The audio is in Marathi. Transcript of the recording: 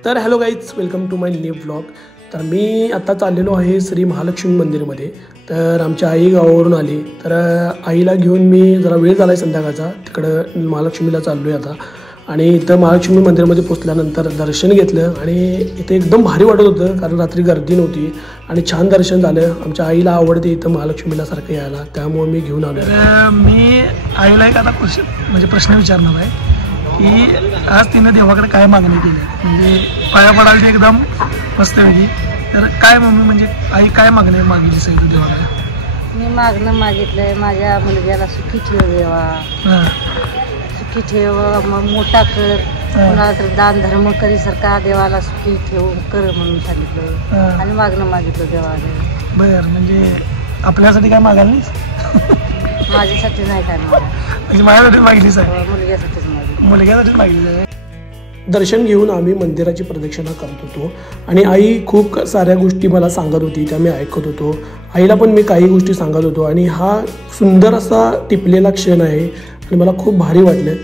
तर hello guys, welcome to my new blog. तर मी आता चाललेलो आहे श्री महालक्ष्मी मंदिरमध्ये. तर आमच्या आई गावावरून आली, तर आईला घेऊन मी जरा वेळ झाला आहे संध्याकाळचा, तिकडं महालक्ष्मीला चाललो आहे आता. आणि इथं महालक्ष्मी मंदिरामध्ये पोचल्यानंतर दर्शन घेतलं आणि इथे एकदम भारी वाटत होतं, कारण रात्री गर्दी नव्हती आणि छान दर्शन झालं. आमच्या आईला आवडते इथं महालक्ष्मीला सारखं यायला, त्यामुळे मी घेऊन आलो. तर मी आईला एक आता प्रश्न विचारणार आहे की आज तिनं देवाकडे काय मागणी केली, म्हणजे पाया पडायला एकदम मस्तपैकी. तर काय मम्मी, म्हणजे आई काय मागणी मागितली सगळी देवाकडे? मी मागणं मागितलंय, माझ्या मुलग्याला सुखी ठेव देवा, सुखी ठेव, मग मोठा कर, कुणाला तर दान धर्म करीसारखा देवाला सुखी ठेव कर म्हणून सांगितलं आणि मागणं मागितलं देवाला. बरं, म्हणजे आपल्यासाठी काय मागायला नाही? माझ्यासाठी नाही काय मागलं, म्हणजे माझ्यासाठी मागितली सर? मुलग्यासाठीच मागितलं. मुलग्यासाठीच मागितली आहे. दर्शन घेऊन आम्ही मंदिराची प्रदक्षिणा करत होतो आणि आई खूप साऱ्या गोष्टी मला सांगत होती, त्या मी ऐकत होतो. आईला पण मी काही गोष्टी सांगत होतो आणि हा सुंदर असा टिपलेला क्षण आहे आणि मला खूप भारी वाटलं.